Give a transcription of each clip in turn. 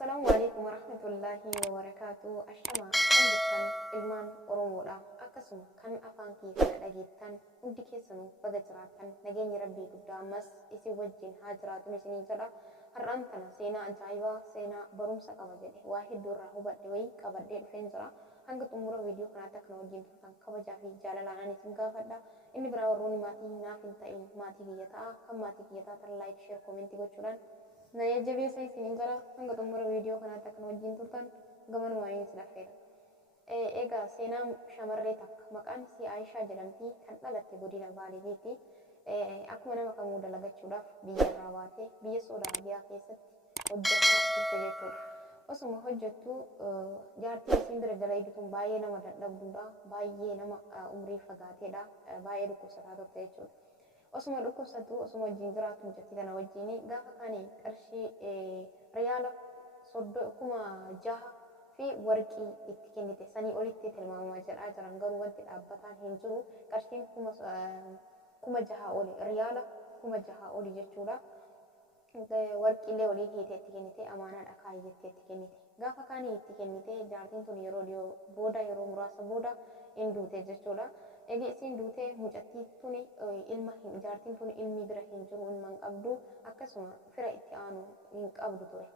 Assalamualaikum warahmatullahi wabarakatuh. Ashama kan jirtan ilmaan Oromoodha. Akkasuma kan afaan keessan dhageettan hundi keessanuu baga jiraattan nageenyi rabbii guddaa ammas isin wajjin haa jiraatun isiniin jedha. Har'aan tana seenaa ajaa'ibaa seenaa barumsa qaba jedhe waa hedduu irraa hubadhe wayii qabadhee dhufeen jira. Hanga xumura viidiyoo kanaatti akkana wajjin turtan kabajaa fi jaalalaan isin gaafadha. Inni biraa warroonni maatii naaf hin ta'in maatii kiyya ta'a. Kan maatii kiyya taatan laayik sheer koomentii gochuudhaan na jabeessa isiniin jira. Hanga xumura viidiyoo kanaatti akkana wajjin turtan gamanuma inni isin affeera. Egaa seenaan shamarree takka maqaan isii Aayishaa jedhamti kan dhalatte godina Baaleetti. Akkuma nama kamuu dalagachuudhaaf biyya irraa baatee biyya Saudi Arabiyaa keessatti hojjetaa turte jechuudha. Osuma hojjettu jaartii isiin bira dalagdu kun baay'ee nama dadhabduudha, baay'ee nama umrii fagaateedha, baay'ee dhukkubsataa turte jechuudha. Osuma dhukkubsatu osuma wajjin jiraatu mucattii kana wajjin gaafa kaanii qarshii riyaala 6,000 fi warqii itti kennite sanii olitti tilmaamamaa jedhaa jiran garuu wanti dhaabbataan hin jiru qarshiin 6,000 oli riyaala 6,000 oli jechuudha. Warqiilee olii hiitee itti kennite amaanaadha kaayyattee itti kennite gaafa kaanii itti kennite jaartiin tun yeroo muraasa booda hin duute jechuudha. Egaa isiin duute mucattii tun jaartiin tun ilmi bira hin jiru ilma hin qabdu akkasuma fira itti aanu hin qabdu ture.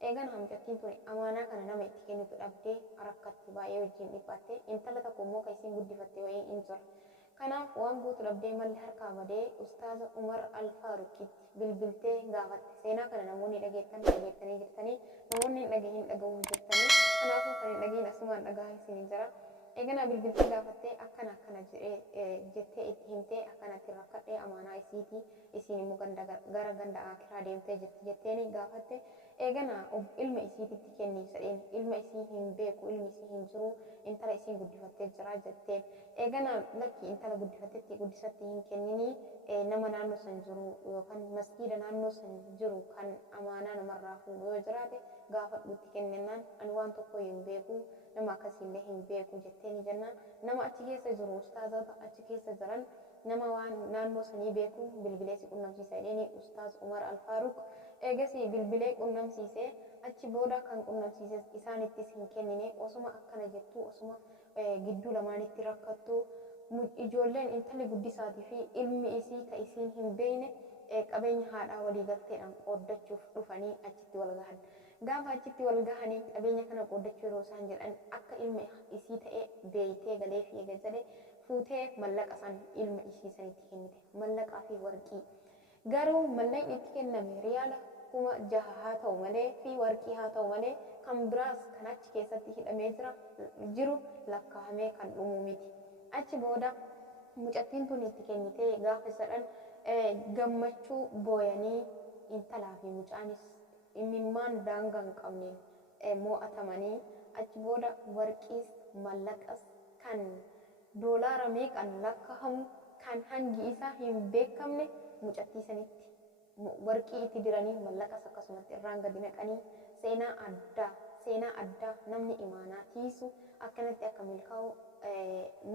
Eegan mucattiin tun amaanaa kana nama itti kennitu dhabdee rakkatti baay'ee wajjin dhiphatte intala tokko immoo kan isiin guddifatte wayii hin jirre. Kanaaf waan guutuu dhabdee malli harkaa badee Ustaaza Umar Alfaaruqitti bilbiltee gaafatte. Seenaa kana namoonni dhageettanii jirtanii namoonni hin dhaga'uu jirtanii kanaafuu kan hin dhageenye asumaan dhagahaa isin jira. Eegana bilbiltee gaafattee akkana jettee itti himtee akkanatti rakkadhee amaanaa isiitii isiin immoo gara ganda akiraa deemtee jetteeni gaafatte. Eegana ilma isiititti kennii sadeen ilma isii hin beeku ilmi isii hin jiru intala isiin guddifattee jira jettee. Eegana lakki intala guddisatti hin kenninii nama naannoo san jiru yookaan masgiida naannoo san jiru kan amaanaa namarraa fuudhu yoo jiraate gaafadhuutti kennennaan ani waan tokko hin beeku nama akkasiillee hin beeku jetteeni jennaan nama achi keessa jiru ustaazota achi keessa jiran nama waan naannoo sanii beeku bilbilee si qunnamsiisa jedheeni Ustaaz Umar Alfaaruq eegasii bilbilee qunnamsiisee achi booda kan qunnamsiise isaanittis hin kennine osuma akkana jettu osuma gidduu lamaanitti rakkattu ijoolleen intalli guddisaatii fi ilmi isii ka isiin hin beekne qabeenya haadhaa walii galteedhaan qooddachuuf dhufanii achitti wal gahan. Gaafa achitti wal gahanii qabeenya kana qooddachuu yeroo isaan jedhan akka ilma isii ta'ee beeytee galee fi eega jedhee fuutee mallaqa san ilma isii sanitti kennite mallaqaa fi warqii. Garuu mallaqni itti kenname riyaala 6,000 haa ta'u malee fi warqii haa ta'u malee kan biraas kan achi keessatti hidhamee jiru lakkaa'amee kan dhumu miti. Achi booda mucattiin tun itti kennitee gaafa sadhan gammachuu booyanii intalaa fi mucaanis imimmaan daangaa hin qabneen mo'atamanii achi booda warqiis mallaqas kan doolaara meeqan lakkaa'amu kan hangi isaa hin beekamne mucattii sanitti warqii itti diranii mallaqas akkasumatti irraan gadi naqanii seenaa addaa namni imaanaa tiisu akkanatti akka milkaa'u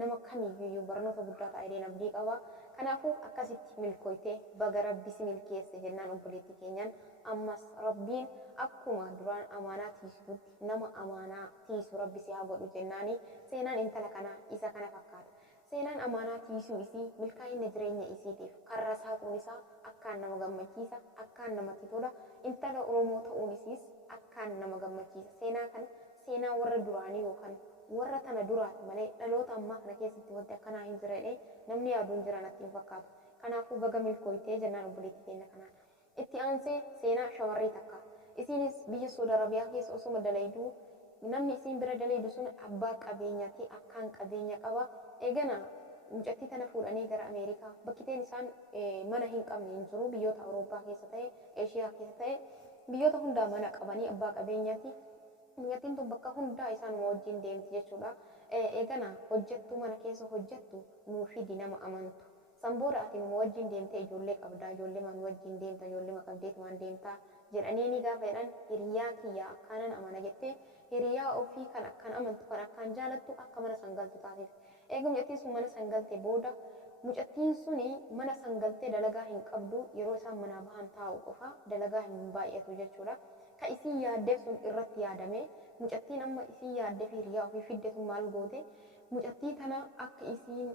nama kamiyyuu barnoota guddaa ta'ee abdii qaba. Kanaafuu akkasitti milkooytee baga rabbi si milkeesse jennaan obboleettii keenyaan ammas rabbiin akkuma duraan amaanaa tiisutti nama amaanaa tiisu rabbi si haa godhu jennaani seenaan intala kanaa isa kana fakkaata. Seenaan amaanaa tiisuu isii milkaa'ina jireenya isiitiif karra saaquun isaa akkaan nama gammachiisa akkaan namatti tola intala Oromoo ta'uun isiis akkaan nama gammachiisa. Seenaa kana seenaa warra duraanii yookaan warra tana duraati malee dhaloota ammaa kana keessatti wanti akkanaa hin jirredhe namni yaaduun jiran natti hin fakkaatu. Kanaafuu baga milkooytee jennaan obboleettii keenya kanaan. Itti aansee seenaa shamarree takka. Isiinis biyya Saudi Arabiyaa keessa osuma dalaydu namni isiin bira dalaydu sun abbaa qabeenyaati akkaan qabeenya qaba. Eegana mucattii tana fuudhanii gara Ameerikaa bakkiteen isaan mana hin qabne hin jiru biyyoota Awurooppaa keessa ta'e Eeshiyaa keessa ta'e biyyoota hundaa mana qabanii abbaa qabeenyaati. Mucattiin tun bakka hundaa isaanuma wajjin deemti jechuudha. Eegana hojjettu mana keessa hojjettu nuu fidi nama amantu. San booda ati numa wajjin deemtee ijoollee qabdaa ijoollee maan wajjin deemta ijoollee maqabdeetu waan deemtaa jedhanii ni gaafa jedhan hiriyaa kiyyaa akkaanan amana jettee hiriyaa ofii kan akkaan amantu kan akkaan jaalattu akka mana sangaltu taasif. Eega mucattiin sun mana sangalte booda mucattiin suni mana sangaltee dalagaa hin qabdu yeroo isaan manaa bahan taa'u qofa dalagaa hin baay'atu jechuudha. ka isin yaaddeef sun irratti yaadame mucattiin amma isin yaaddeef hiriyaa ofii fidde sun maal goote mucattii tana akka isiin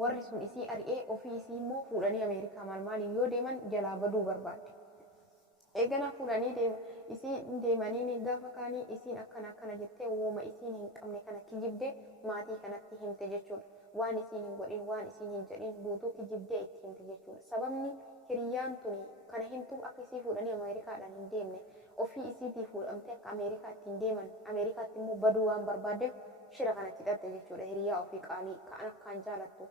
warri sun isii ari'ee ofii isii immoo fuudhanii Ameerikaa maaliin yoo deeman jalaa baduu barbaadde. Eegana fuudhanii isiin deemanii gaafa kaanii isiin akkana jettee wooma isiin hin qabne kana kijibdee maatii kanatti himte jechuudha. Waan isiin hin godhin waan isiin hin jedhin guutuu kijibdee itti himte jechuudha. Sababni hiriyaan tuni kana himtuuf akka isii fuudhanii Ameerikaadhaan hin deemne ofii isiitii fuudhamtee akka Ameerikaatti hin deeman Ameerikaatti immoo baduu waan barbaaddeef shira kanatti hidhatte jechuudha. Hiriyaa ofii qaalii kan akkaan jaalattu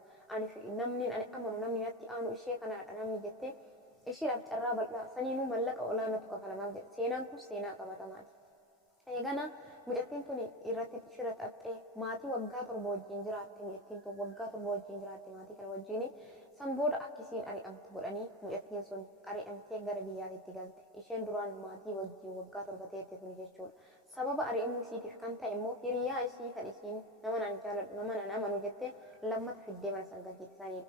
namni ani amanu namni natti aanu ishee kanaadha namni jettee ishiidhaaf carraa bal'aa saniinuu mallaqa olaanaatu kafalamaaf jedhe. Seenaan kun seenaa qabatamaati. Eegana mucattiin tun irratti shira xaxxee maatii waggaa 7 wajjin jiraatte mucattiin tun waggaa 7 wajjin jiraatte maatii kana wajjin san booda akka isiin ari'amtu godhanii mucattiin sun ari'amtee gara biyyaatti galte. Isheen duraan maatii wajjin waggaa 7 teette tun jechuudha. Sababa ari'amuu isiitiif kan ta'e immoo hiriyaa isii kan isiin nama nan jaaladhu nama nan amanu jettee lammata fiddee mana sargaggeessisanidha.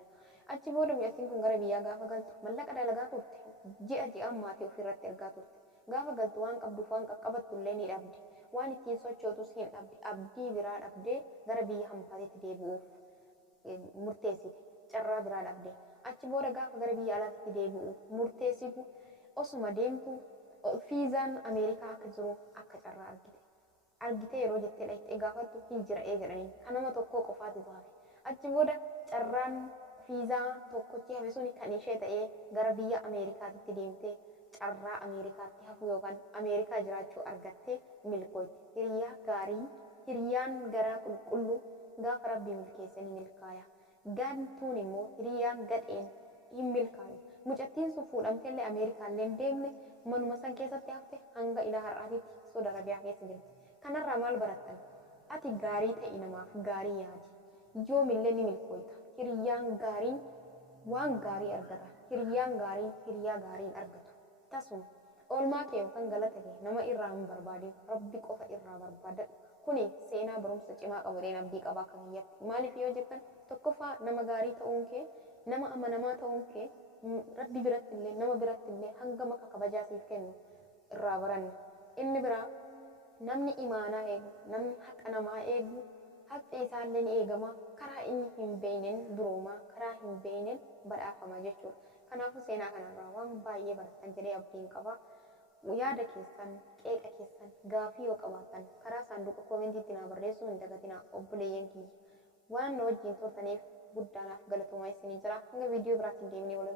Achi booda mucattiin kun gara biyyaa gaafa galtu mallaqa dalagaa turte ji'a maatii ofirratti ergaa turte. Gaafa galtu waan qabduuf waan qaqqabattu illee ni dhabde. Waan ittiin sochootus hin dhabde. Abdii biraa dhabdee gara biyya hampaatiitti deebi'uuf murteessite. Carraa biraa dhabde. Achi booda gaafa gara biyya alaatti deebi'uuf murteessitu osuma deemtu fiizaan Ameerikaa akka jiru akka carraa argite. Argitee yeroo jettee dhaqxee gaafattu hin jira jedhaniin kan nama tokkoo qofaati zaafe. Achi booda carraan fiizaa tokkochi hafe suni kan ishee ta'ee gara biyya Ameerikaatti deemtee carraa Ameerikaatti hafu yookaan Ameerikaa jiraachuu argattee milkooyti. Hiriyaa gaarii hiriyaan garaa qulqulluu gaafa rabbii milkeesse ni milkaaya. Gantuun immoo hiriyaan gadheen hin milkaayu. Mucattiin sun fuudhamtee illee Ameerikaallee hin deemne manuma san keessatti hafte hanga ila har'aatitti Saudi Arabiyaa keessa jirti. Kanarraa maal barattan? Ati gaarii ta'e namaaf gaarii yaadi. Yoomillee ni milkooyta. Hiriyaan gaariin waan gaarii argata. Hiriyaan gaariin hiriyaa gaariin argatu. Tasuma oolmaa kee yookaan galata kee nama irraa hin barbaadin rabbi qofa irraa barbaadadhu. Kuni seenaa barumsa cimaa qabu deen abdii qabaa kan hiyyatti. Maaliif yoo jettan tokkoffaa nama gaarii ta'uun kee nama amanamaa ta'uun kee rabbi biratti illee nama biratti illee hanga maka kabajaa siif kennu irraa baranna. Inni biraa namni imaanaa eegu namni haqa namaa eegu haqqi isaallee ni eegama karaa inni hin beekneen duroomaa karaa hin beekneen badhaafama jechuudha. Kanaafuu seenaa kanarraa waan baay'ee barattan jedhee abdiin qaba. Yaada keessan qeeqa keessan gaafii yoo qabaattan karaa saanduqa koomentiitti naa barreessuu hin dagatinaa obboleeyyan kiyya. Waan na wajjin turtaniif guddaanaaf galatoomaa isinii jira. Hanga viidiyoo biraatti deemnee wal